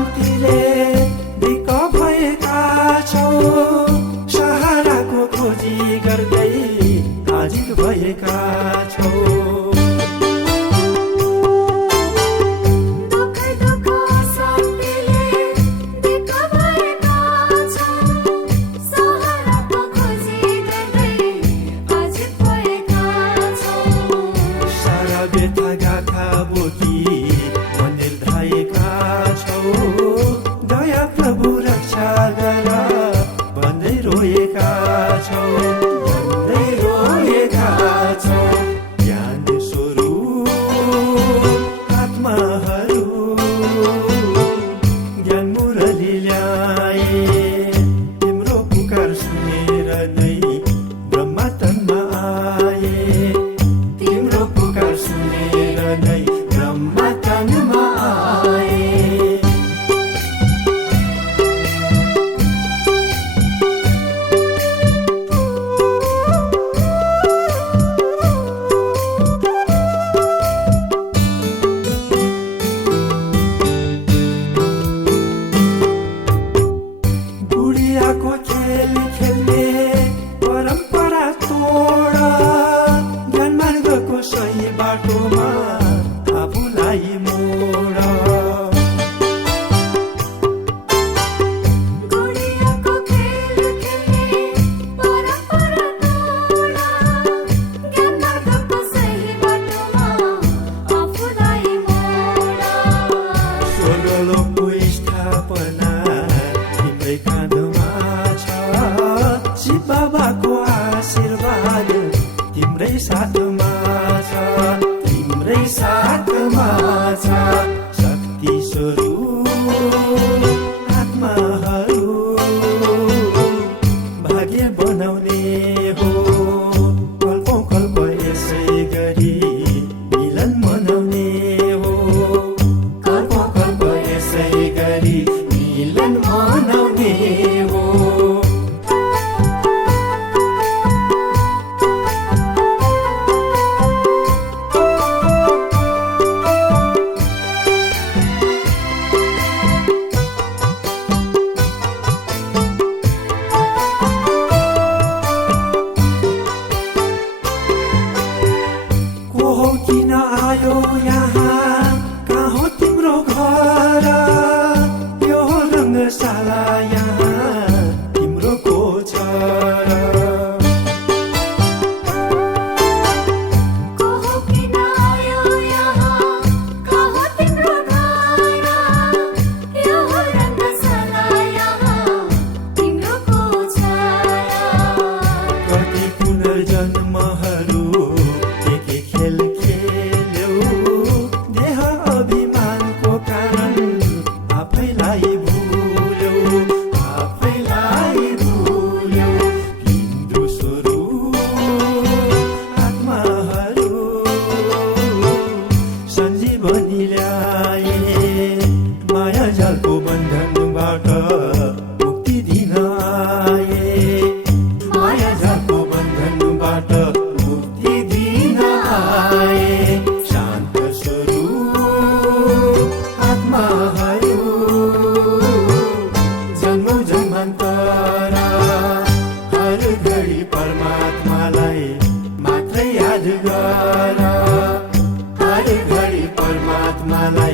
शान्तिले दिक्क भएका छौ सहाराको खोजी गर्दै आजिक भएका छौ बेथा गाथा बोकी मन्दिर धाएका छौ दया प्रभु रक्षा गर भन्दै रोएका छौ ज्ञान स्वरूप आत्माहरू ज्ञान मुरली ल्याए तिम्रो पुकार सुनेर नै ब्रह्मा तनमा आए तिम्रो पुकार सुनेर नै ब्रह्मा तनमा आए बुढियाको खेल खेल्ने परम्परा तोड ज्ञान मार्गको सही बाटोमा आफूलाई मोड बुढियाको खेल खेल्ने परम्परा तोड ज्ञान मार्गको सही बाटोमा आफूलाई मोड स्वर्गलोकको स्थापना तिम्रै काँधमा छ शिव बाबाको आशीर्वाद तिम्रै साथमा छ शक्ति स्वरूप आत्माहरू भाग्य बनाउने हो कल्पौँ कल्प यसै गरी मिलन मनाउने हो कल्पौँ कल्प यसै गरी मिलन मनाउने हो किन आयो यहाँ कहाँ हो तिम्रो घर यो रङ्गशाला यहाँ तिम्रो को छ किन आयो यहाँ कहाँ तिम्रो घर यो रङ्गशाला यहाँ तिम्रो को छ कति पुनर्जन्महरू के खेल खेल्यौ देह अभिमानको कारण आफैलाई भुल्यौ हिन्दू स्वरूप आत्माहरू सञ्जीवनी ल्याए माया जालको बन्धनबाट मुक्ति दिन आए माया जालको बन्धनबाट मुक्ति दिन आए शान्त स्वरूप आत्माहरू जन्म जन्मान्तर हर घडी परमात्मालाई मात्रै याद गर हर घडी परमात्मालाई